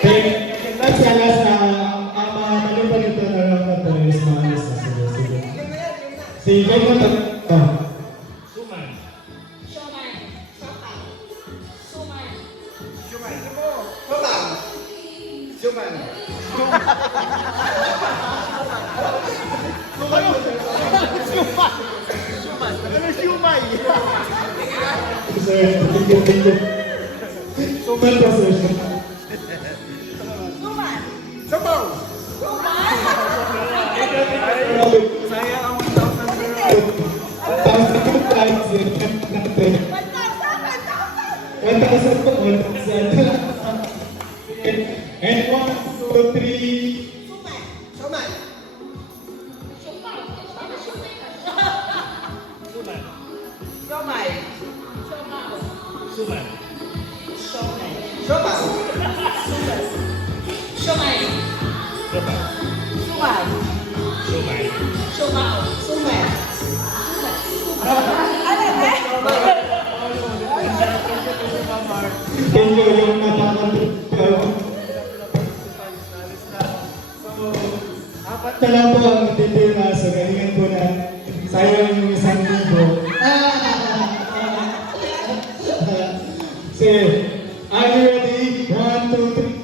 Okay. Last na maliban ito na lang na ito is maalis na. Sige. Si Jay mo ito. Suman. Thank you. Suman pa sir. Sabaw! Sayang ang 1,000 po, 1,000. And 1, 2, 3. Suman. Thank you, yung napaka-trip. Apat na lang po ang titira, so galingan po na sayang yung isang libo. Sige, are you ready? 1, 2, 3.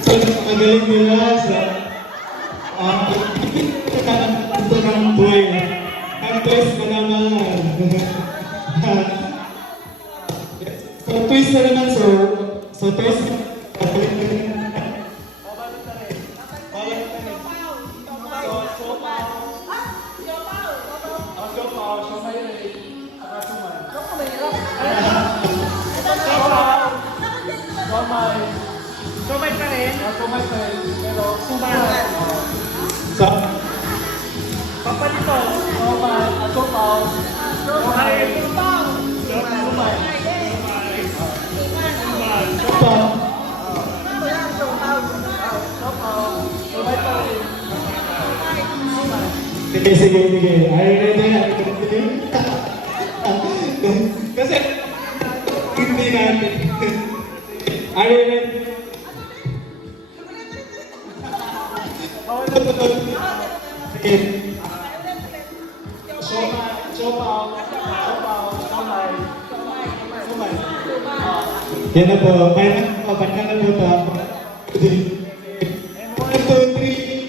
So, magaling nila sa ito ng buhay. Ang twist na naman. So, twist na naman. So twist. Sumay pa rin. Pero suman. So, Papalito. Suman. Asupaw. Sumay. Sumay. so, Sumay pa rin. sige. Are you ready? Kasi, hindi natin. Are you ready? Okay. Yan na po. Kaya na po. Baka na po ito. 1, 2, 3.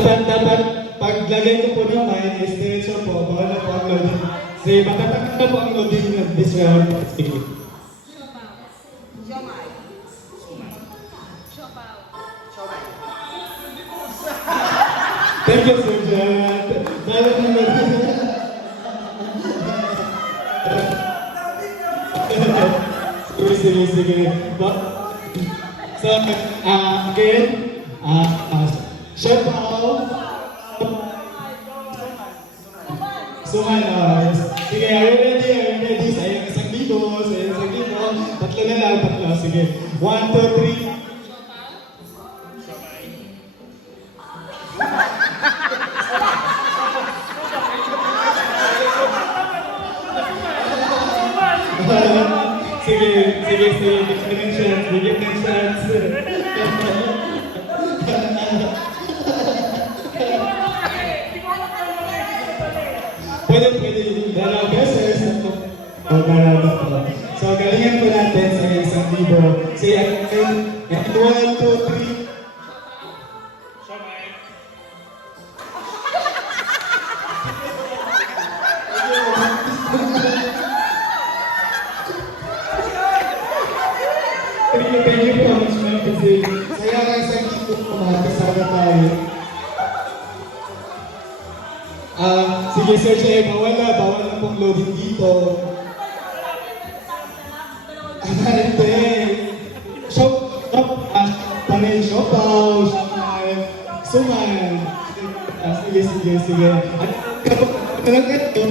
Dapat paglagay ko po naman is diretso po. Baka na po ang loading. Sige, matatapos na po ang loading ng this round. Sige. Thank you, Sir Jan. Dapat naman. Sige. So, again, Siopaw. Suman, sige, are you ready? Sayang isang libo. Tatlo na lang. Sige. 1, 2, 3. Sige. Bigyan ng chance. Pwede. Dalawang beses. Dalawang. So, galingan po natin sa isang libo. Say, 1, 2, 3. Thank you so much, ma'am, kasi saya nga isang libo po mga kasama tayo. Sige, Sir Jay, bawal na pong loading dito. Hindi. Shop, panay siopaw, suman. Sige, sige, sige. Ano ito?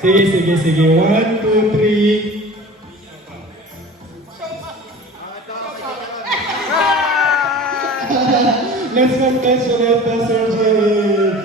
Sige, sige, sige. 1, 2, 3. Let's congratulate the surgery.